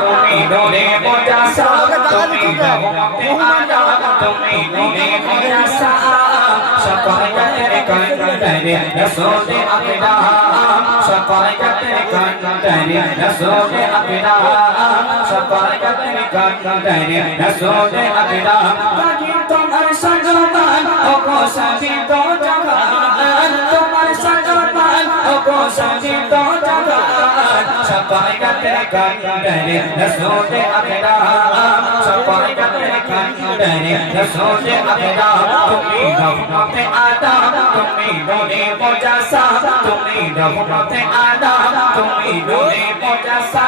তুমি নূরে মুজাসসা তুমি রহমতে আদম তুমি নূরে মুজাসসা শাফায়াতের কান্ডারে রাসূলে আকরাম শাফায়াতের কান্ডারে রাসূলে আকরাম শাফায়াতের কান্ডারে রাসূলে আকরাম লাগি তোমার সজমান ও গো সাজিদ জাহান তোমার সজমান ও গো সাজিদ জাহান শাফায়াতের কান্ডারে রাসূলে আকরাম শাফায়াতের কান্ডারে রাসূলে আকরাম তুমি রহমতে আদম তুমি নূরে মুজাসসা তুমি রহমতে আদম তুমি নূরে মুজাসসা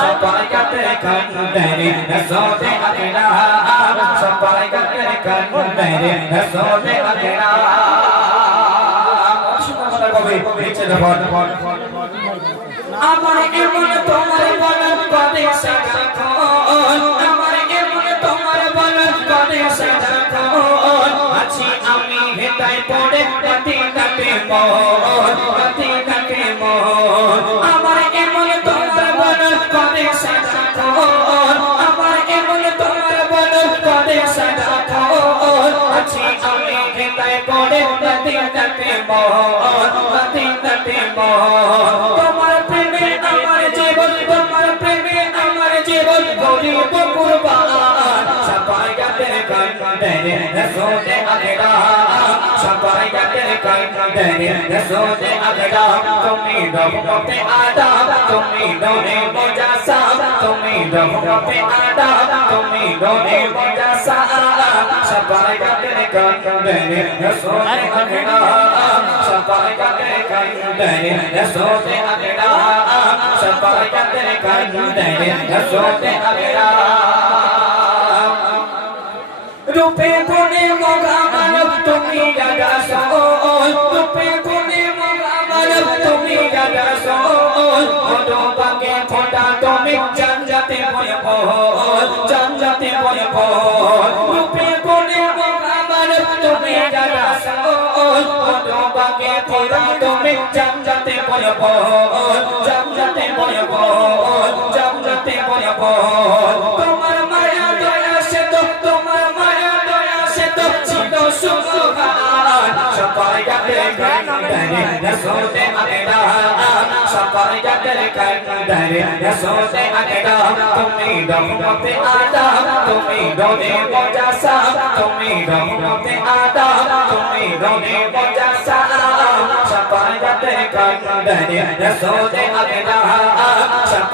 শাফায়াতের কান্ডারে রাসূলে আকরাম শাফায়াতের কান্ডারে রাসূলে আকরাম আমার এমন তোমার বলন করে সাজাখন আমার এমন তোমার বলন করে সাজাখন আছি আমি হেতায় পড়ে কাটে কাটে মন কাটে কাটে মন আমার এমন তোমার বলন করে সাজাখন আমার এমন তোমার বলন করে সাজাখন আছি আমি হেতায় পড়ে কাটে কাটে মন কাটে কাটে মন তোমার প্রেমে আমার জীবন তোমার প্রেমে আমার জীবন গরিব কুরবান শাফায়াতের কান্ডারে রাসূলে আকরাম শাফায়াতের কান্ডারে রাসূলে আকরাম তুমি রহমতে আদম তুমি নূরে মুজাসসা তুমি রহমতে আদম তুমি নূরে মুজাসসা শাফায়াতের কান্ডারে রাসূলে আকরাম শাফায়াতের কান্ডারে রাসূলে আকরাম শাফায়াতের কান্ডারে রাসূলে আকরাম রূপে গুণে মোগামানব তুমি রাসূল রূপে গুণে মোগামানব তুমি রাসূল ফটো পাকে ফোটা তুমি জান্নাতে ভয়পল জান্নাতে ভয়পল রূপে গুণে মোগামানব তুমি রাসূল ফটো পাকে ফোটা তুমি জান্নাতে ভয়পল জান্নাতে ভয়পল জান্নাতে ভয়পল তোমার মায়া দয়া সে তো তোমার মায়া দয়া সে তো ছিল সুবহান শাফায়াতের কান্ডারে রাসূলে আকরাম শাফায়াতের কান্ডারে রাসূলে আকরাম তুমি রহমতে আদম তুমি নূরে মুজাসসা তুমি রহমতে আদম তুমি নূরে মুজাসসা শাফায়াতের কান্ডারে রাসূলে আকরাম